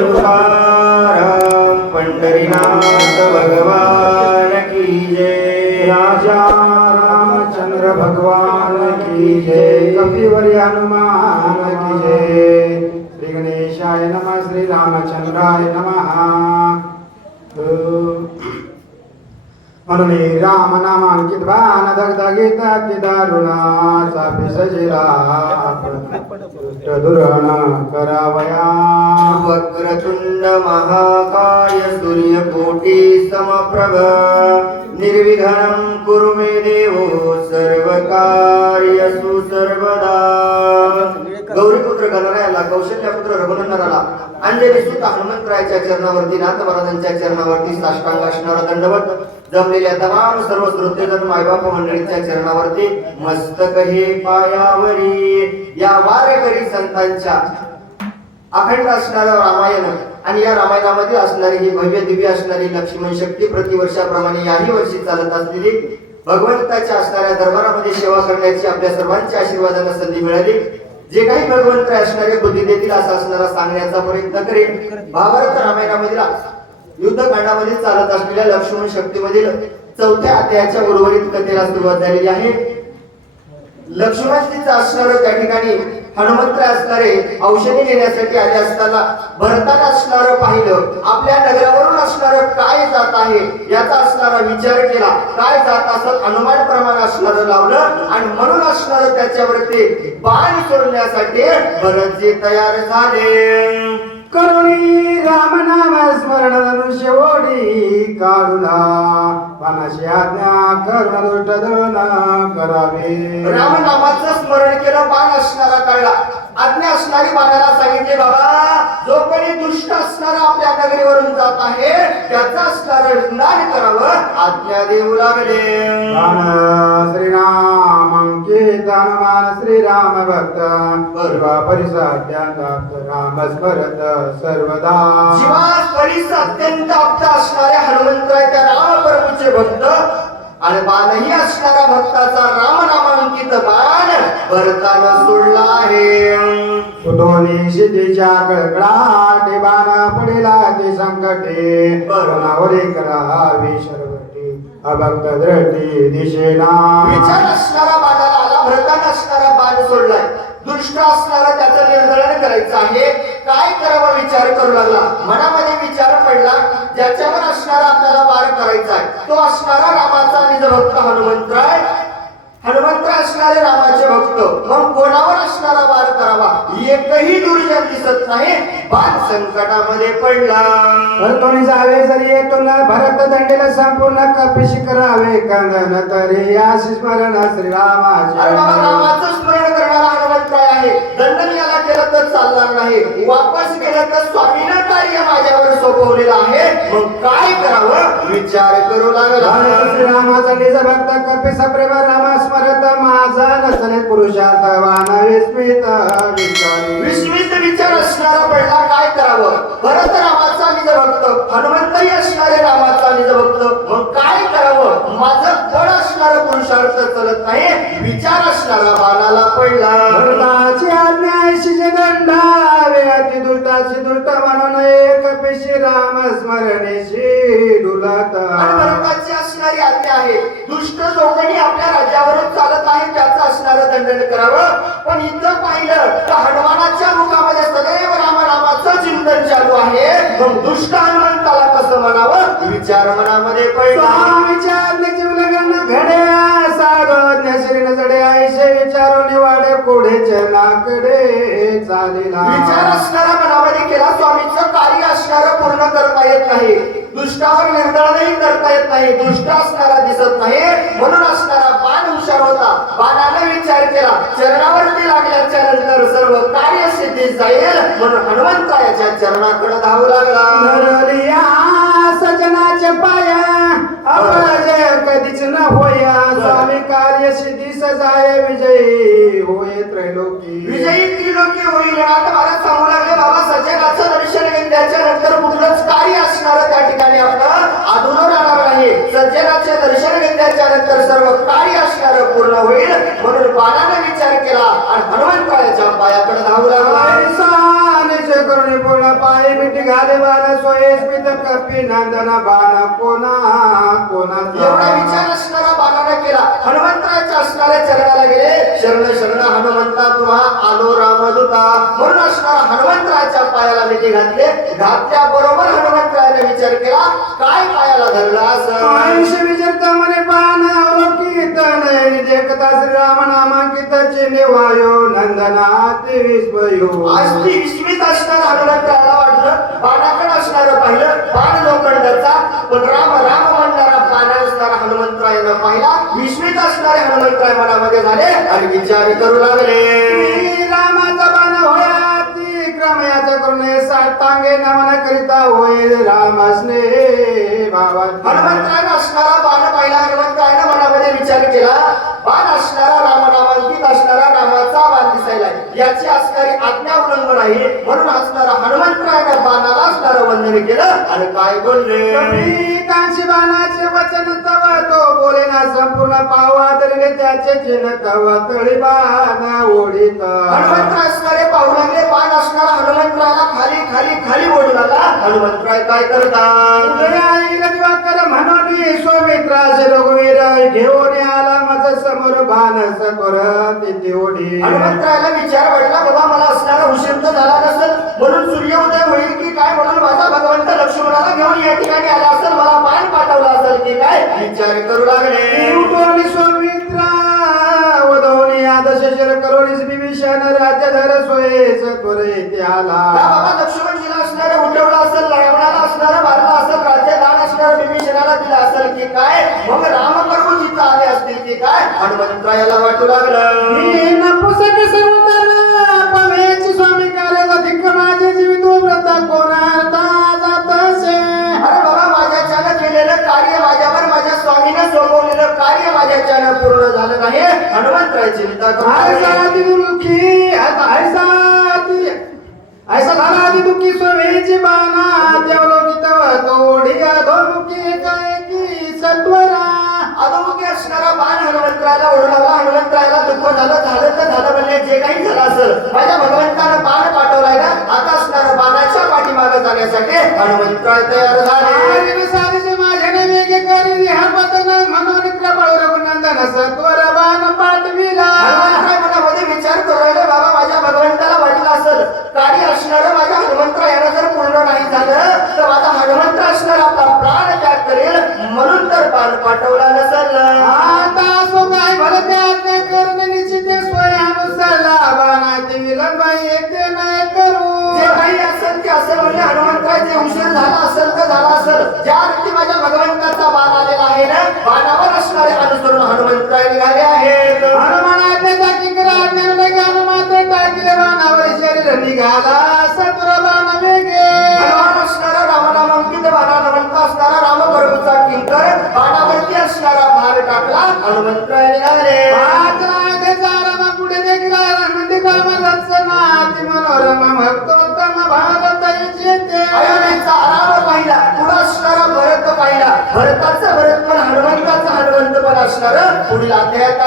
तुकाराम पंढरीनाथ भगवान की जय. राजा रामचंद्र भगवान की जय. कपिवर हनुमान की जय. श्री गणेशाय नम श्री रामचंद्राय नम. म्हणून राम नामांकित भान दगदगीत अति दारुणा चापी सजिला. दुष्ट दुरण करावया वक्रतुंड महाकाय सूर्यकोटि समप्रभ निर्विघ्नं कुरु मे देवो सर्वकार्यसु सर्वदा। गौरीपुत्र गणरायाला कौशल्यपुत्र रघुनंदनाला अंजली सुत हनुमंतरायाच्या चरणावरती नाथ महाराजांच्या चरणावरती साष्टांग असणारा दंडवत जमलेल्या तमाम सर्व श्रोतेजन मायबाप मंडळीच्या चरणावरती मस्तक हे पायावरी. या वारकरी संतांच्या अखंड असणारं रामायण आणि या रामायणामध्ये असणारी ही भव्य दिव्य असणारी लक्ष्मण शक्ती प्रतिवर्षाप्रमाणे याही वर्षी चालत असलेली भगवंताच्या असणाऱ्या दरबारामध्ये सेवा करण्याची आपल्या सर्वांच्या आशीर्वादाने संधी मिळाली. जे काही भगवंत असणारे बुद्धी देतील असं असणारा सांगण्याचा प्रयत्न करेल महाभारत रामायणामधील युद्धकांडामध्ये चालत असलेल्या लक्ष्मण शक्तीमधील चौथ्या अध्यायाच्या उर्वरित कथेला सुरुवात झालेली आहे. लक्ष्मणजीचं असणारं त्या ठिकाणी हनुमंत असणारे औषधी नेण्यासाठी आले असताना भरताना असणार पाहिलं आपल्या नगरावरून असणार काय जात आहे याचा असणारा विचार केला. काय जात असत अनुमान प्रमाण असणार लावलं आणि म्हणून असणार त्याच्यावरती बाण सोडण्यासाठी भरतजी तयार झाले. करुणी राम नाम स्मरण काढुला पानाशी आज्ञा कर्ण दुष्ट दळण करावे राम नामाचं स्मरण केलं बाण असणारा कळला आज्ञा असणारी बाणाला सांगितले बाबा जो कोणी दुष्ट असणारा आपल्या नगरीवरून जात आहे त्याचा असणारं स्नान करावं आज्ञा देऊ लागले. श्रीराम हनुमान श्रीराम भक्त सर्वा परिसाध्यांत राम स्मरत सर्वदा. जीवास परीस अत्यंत आप्त असणाऱ्या त्या रामप्रभूचे भक्त. आणि बाणही असणारा भक्ताचा राम नामांकित बाण भरतानं सोडला आहे. सिद्धीच्या कळकळाटे बाण पडेला ते संकटे. बरोनावरे करावी सर्वटी अभक्त दृष्टी दिशेना. विचार असणारा बाणाला आला भरताना असणारा बाण सोडलाय. दुष्ट असणारा त्याचं निर्धारण करायचं आहे. काय करावं विचार करू लागला? मनामध्ये विचार पडला ज्याच्यावर असणारा आपल्याला वार करायचा आहे तो असणारा रामाचा निज भक्त हनुमंतराय हनुमंत असणारे रामाचे भक्त. मग कोणावर असणारा वार करावा? एकही दुर्जन दिसत नाही बाण संकटामध्ये पडला. भरतोनी जावे जरी येतो न भरत दंडेला संपूर्ण कपिशी करावे कंदन तरी याशी स्मरण अरे बाबा श्रीरामाचे रामाचं स्मरण करणारा काय आहे? दंडन याला केलं तर चालणार नाही. वापस केलं तर स्वामीनं कार्य माझ्यावर सोपवलेलं आहे. मग काय करावं? विचार करू लागला. श्रीरामाचा निज भक्त कपिस प्रेम राम स्मरत माझा नसले पुरुषार्थ विस्मित विस्मित विचार असणारा पडला काय करावं? भरत रामाचा निज भक्त हनुमंतही असणारे रामाचा निज भक्त मग काय करावं? माझं फळ असणारं पुरुषार्थ चलत नाही. विचार असणारा बाणाला पडला. भरताची आज्ञा शिजे दंडावे अति दुष्टाची दुष्ट म्हणून एक पेशी राम स्मरणेशी डुलत भरताची असणारी आज्ञा आहे. दुष्ट लोकांनी आपल्या राज्यावरून चालत आहे त्याचं असणारं दंडन करावं. पण इथं पाहिलं तर हनुमानाच्या मुखामध्ये सदैव राम रामाचं चिंतन चालू आहे. मग दुष्ट हनुमंताला कसं म्हणावं? विचार मनामध्ये पडला. स्वामीच्या आज्ञेची उल्लंघन घडे साधोज्ञ श्रीन जडे आयशे विचारून वाडे पुढे चरणाकडे चालिला. विचार असणारा मनामध्ये केला स्वामीचं कार्य असणारं पूर्ण करता येत नाही. दुष्टावर निर्धारणही करता येत नाही. दुष्ट असणारा दिसत नाही. म्हणून असणारा बाण हुशार होता. बाणाने विचार केला. चरणावरती लागल्याच्या नंतर सर्व कार्य सिद्धी जाईल म्हणून हनुमंताच्या चरणाकडे धावू लागला. कधीच न होया स्वामी कार्य सिद्धी सजाय विजयी होय त्रैलोकी. विजयी त्रिलोकी होईल. आता मला सांगू लागले बाबा सजनाचं दर्शन घेतल्याच्या नंतर कुठलंच कार्य असणार त्या ठिकाणी आपलं. अधुर राहणार नाही सज्जनाचे दर्शन घेतल्याच्या नंतर सर्व कार्य असणार पूर्ण होईल. म्हणून बाणाने विचार केला आणि हनुमंताच्या पायाकडे धावू लागला. करुणी पूर्ण पायी मिठी घाले बाण सोयेस पित कपी नंदन बाण कोणा एवढा कोणाचा विचार असणारा बाणाने केला हनुमंताच्या असणाऱ्या चरणाला गेले. शरण शरण हनुमंता तुम्हा आलो रामदूता म्हणून असणारा हनुमंतराच्या पायाला मिठी घातले. घातल्या बरोबर हनुमंतराने विचार केला काय पायाला धरला असं? आयुष्य विचारता म्हणे बाण अवलोकित नयनी देखता श्रीराम नामांकित चिन्हे वायो नंदना ते विस्मयो आज ती विस्मित असणार हनुमंतराला वाटलं. बाणाकडे असणार पाहिलं. बाण लोखंडाचा. पण राम राम म्हणणारा बाण असणारा हनुमंतरायनं पाहिला. विस्मित असणारे हनुमंतराय मनामध्ये झाले. आणि विचार करू लागले. रामाचा बाण होया. ती क्रमयाचा नमन करिता होय रामसने बाबा हनुमंतरायनं असणारा बाण पाहिला. हनुमंतरायनं मनामध्ये विचार केला. बाण असणारा राम नामांकित असणारा रामाचा बाण दिसायला याची असणारी आज्ञा उल्लंघन आहे. म्हणून असणारा हनुमंतरायनं बाणाला असणारं वंदन केलं. आणि काय बोलले? बाणाचे वचन तव तो बोले ना संपूर्ण पावा तरी त्याचे चिन्ह तव तळी बाण ओढीत. हनुमंतराय असणारे पाहू लागले बाण असणारा हनुमंतरायला खाली खाली खाली ओढू लागला. हनुमंतराय काय करतात? स्वामित्राचे रघुवीर घेऊन आला माझ समोर बाण सकोर तिथे ओढी हनुमंतरायला विचार वाटला बाबा मला असणारा उशीर तर झाला नसेल म्हणून सूर्योदय होईल की काय म्हणून माझा भगवंत लक्ष्मणाला घेऊन या ठिकाणी आला असेल मला बाण पाठवला असेल की काय? विचार करू लागले. उठवली स्वामित्रा वधवणी आदश शर करोलीस विभीषण राज्यधर सोयेस त्वरे ते हा आला बाबा लक्ष्मणजीला असणारं उठवलं असेल रावणाला असणारं मारलं असेल विभीषणाला दिलं असेल की काय? मग रामप्रभू जिथं आले असतील की काय? हनुमंतरायाला वाटू लागलं. मी नपुसक समुद्र पवेची स्वामी कार्याचा धिक्क माझे जीवित व्रत कोणार्था जातसे अरे बाबा माझ्याच्यानं केलेलं कार्य माझ्यावर माझ्या स्वामीनं सोपवलेलं कार्य माझ्याच्यानं पूर्ण झालं नाही. हनुमंतरायची ऐसा लागले. अति दुःखी ऐसा ऐसा अति ऐसा झाला दुखी दुःखी बाना बाणा देवलोकित तोडी अधोमुखी काय की सत्वरा। अधोमुखी असणारा बाण हनुमंतराला ओढू लागला हनुमंतराला दुःख झालं झालं तर झालं म्हणजे जे काही झालं असेल माझ्या भगवंतानं बाण पाठवलाय ना आता असणारा बाणाच्या पाठीमागे जाण्यासाठी हनुमंतराय तयार झाले. असणारे अनुसरून हनुमंतराय निघाले आहेत. हनुमानाचे टाकीकडे आज्ञाने मात्र टाकीले बाणावर शरीर निघाला सत्वर बाण वेगे. हनुमान असणारा रामनामांकित बाणा हनुमंत असणारा रामगरुडचा किंकर बाणावरती असणारा भार टाकला हनुमंतराय निघाले पुढे देखला काम रचना अति मनोरम भक्तोत्तम भारत येते आराम पाहिला पुढे असणारा भरत पाहिला? भरताचं भरत पण हनुमंताचं हनुमंत पण असणार पुढील अध्यायात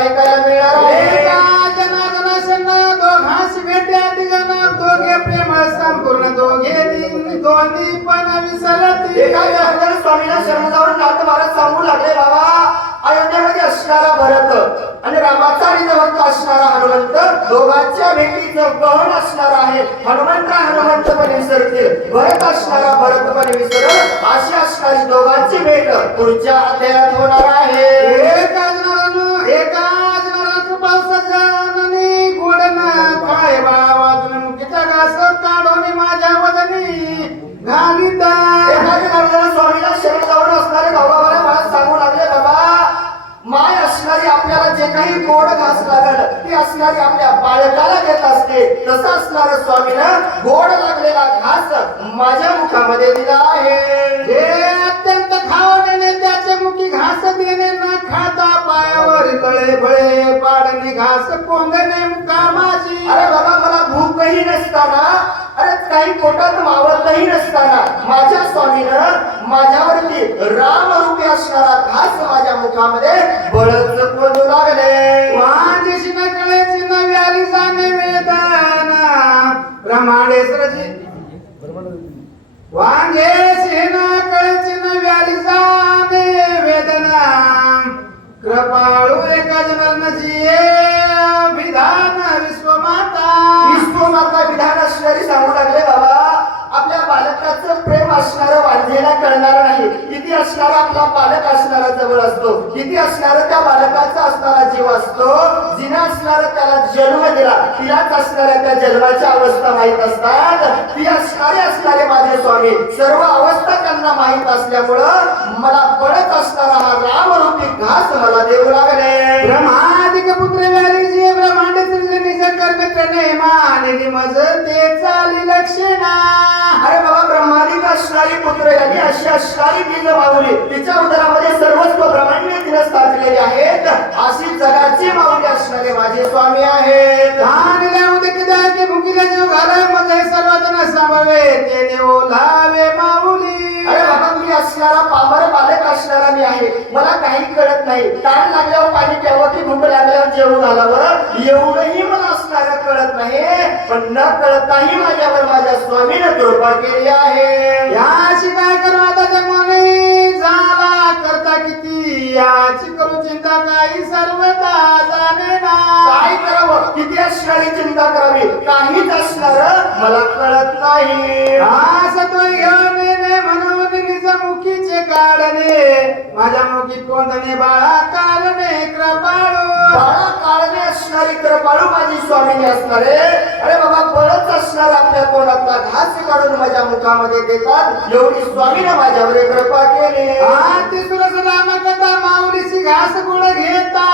मिळणार सन्न दोघांस भेटे अधिगण दोघे प्रेम संपूर्ण दोघे दिन दोन्ही पण विसरती. एका जनार्दन स्वामीला शरण जाऊन नाथ महाराज सांगू लागले बाबा अयोध्येमध्ये असणारा भरत आणि रामाचा आणि असणारा हनुमंत दोघांच्या भेटीचं गहन असणार आहे. हनुमंत हनुमंत पण विसरतील. भरत असणारा भरत पण विसरल. अशी असणारी दोघांची भेट पुढच्या अध्यायात होणार आहे. एखाद्या नारदाला स्वामीला शरण जाऊन असणारे भावाला मला सांगू लागले बाबा माय असणारी आपल्याला जे काही गोड घास लागल ती असणारी आपल्या बाळकाला देत असते. तसं असणार स्वामीनं गोड लागलेला घास माझ्या मुखामध्ये दिला आहे. अत्यंत खावणे त्याचे मुखी घास देणे न खाता पायावर तळे बळे पाडणे घास कोंदणे मुकामाची अरे बाबा मला भूकही नसताना अरे काही पोटात मावतही नसताना माझ्या स्वामीनं माझ्यावरती राम रूपी असणारा घास माझ्या मुखामध्ये बळच कोंडू लागले. माझी शिन नवी आली जाणे वेदना. प्रमाणे सरजी वांगे सेन कळचिन व्याली जाणे वेदना. कृपाळू एका जनाची विधान विश्वमाता विश्वमाता विधान असणारी सांगू लागले बाबा. कळणार नाही. किती असणारा आपला पालक असणारा जवळ असतो. किती असणारा त्या बालकाचा असणारा जीव असतो. जिना असणारा त्याला जन्म दिला तिलाच असणाऱ्या त्या जन्माच्या अवस्था माहीत असतात. ती असणारे असणारे माझे स्वामी सर्व अवस्था त्यांना माहीत असल्यामुळं मला पडत असणारा हा राम रूपी घास मला देऊ लागले. ब्रह्मादिक पुत्र व्यालीचे ब्रह्मांड सृजले निज कर्मित्र नेमाने मज ते चाली लक्षणा. अरे बाबा ब्रह्मादिक असणारी पुत्र यांनी अशी असणारी बीज माऊली तिच्या उदरामध्ये सर्वस्व ब्रह्मांड तिने स्थापिलेले आहेत. अशी जगाची माऊली असणारे माझे स्वामी आहेत. मुकीला जीव घालायमध्ये सर्वजण सांभावे ते देव लावे माऊली. अरे बाबा मी असणारा पामर बालक असणारा मी आहे. मला काही कळत नाही. ताण लागल्यावर पाणी प्यावं की भूक लागल्यावर जेवण घालावं? एवढंही मला असणारं कळत नाही. पण न कळताही माझ्यावर माझ्या स्वामीनं कृपा केली आहे. याची काय करू आता जगमोनी. झाला करता किती? याची करू चिंता काही. सर्वता जाणे ना. काय करावं? किती असणारी चिंता करावी? काहीच असणार मला कळत नाही. सत्व घेऊन येणे म्हणून निज मुखीचे काढणे. माझ्या मुखी कोंदणे बाळा कारणे कृपाळू. बाळा काळने असणारी कृपाळू माझी स्वामिनी असणारे अरे बाबा असणार आपल्या तोंडातला घास काढून माझ्या मुखामध्ये देतात. एवढी स्वामीने माझ्यावर कृपा केली. सुरस राम कथा माऊलीची घास गुळ घेता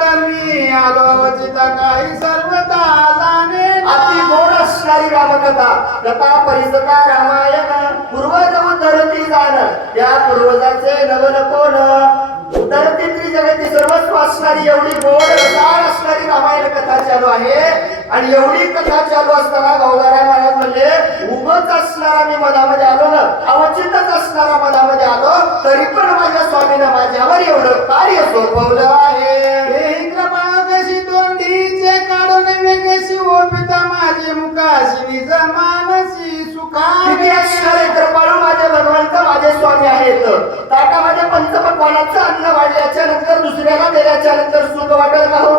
डरवी आलो अवचिता काही सर्वता जाणे. अति गोड असणारी रामकथा कथा परिसका रामायण पूर्वज उतरती जाण त्या पूर्वजाचे नवल कोण? उतरती त्रिजगती सर्वस्व असणारी एवढी गोड रसाळ असणारी रामायण कथा चालू आहे. आणि एवढी कथा चालू असताना गौदाराय महाराज म्हणले उभच असणारा मी मधामध्ये आलो ना अवचितच असणारा मधामध्ये आलो तरी पण माझ्या स्वामीनं माझ्यावर एवढं कार्य सोपवलं आहे. हे कशी तोंडीचे काढून वेगेशी ओपिता माझे मुखाशी निज मानसी किती सुखाने असणारे कृपाळू माझे भगवंत माझे स्वामी आहेत. ताटामध्ये पंचपक्वानाचं अन्न वाढल्याच्या नंतर दुसऱ्याला दिल्याच्या नंतर सुख वाटेल का हो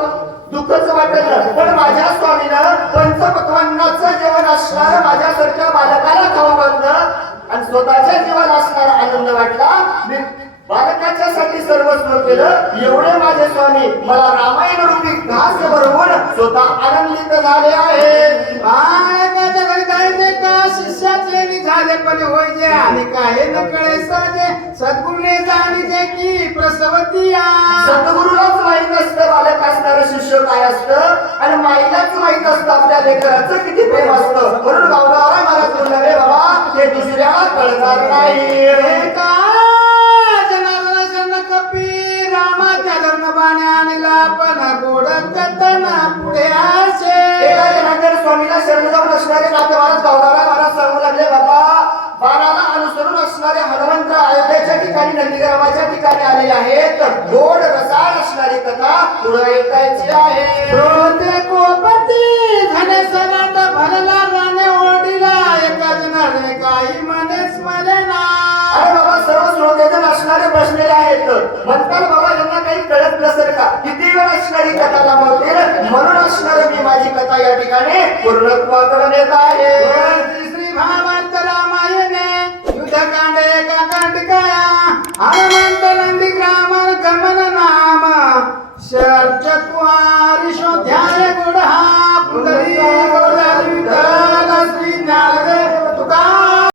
दुःखच वाटलं पण माझ्या स्वामीनं पंचपक्वानाचं जेवण असणार माझ्यासारख्या बालकाला खाऊ बनलं आणि स्वतःच्या जीवन असणारा आनंद वाटला मी बालकाच्या साठी सर्वस्व केलं. एवढे माझे स्वामी मला रामायण रूपी घास भरवून स्वतः आनंदित झाले आहे शिष्याचे नि झाले पण होईचे आणि काय न कळे साजे सद्गुणे जाणीचे की प्रसवती या सद्गुरूलाच माहीत असतं बालक असणारं शिष्य काय असतं? आणि माईलाच माहीत असतं आपल्या लेकराचं किती प्रेम असतं? म्हणून गावगावरा मला बोललं रे बाबा हे दुसऱ्याला कळणार नाही. एका जनार्दन कपी रामाच्या धर्मबाणे आणला पण गोड कथना पुढे जनार्दन स्वामीला शरण जाऊन असणारे नाते महाराज गावगावरा बाणाला अनुसरून असणारे हनुमंत अयोध्येच्या ठिकाणी नंदीग्रामाच्या ठिकाणी आलेले आहेत. गोड रसाळ असणारी कथा पुढे ऐकायची आहे. कोपती धने सलाट भरला राणे ओढीला एका जनाने काही मनेच मले ना. अरे बाबा सर्व असणारे बसलेले आहेत म्हणतात बाबा यांना काही कळत नसेल का? किती वेळ असणारी कथा लांबवतील म्हणून असणार मी माझी कथा या ठिकाणी पूर्णत्वाकडे नेत आहे. श्री भावा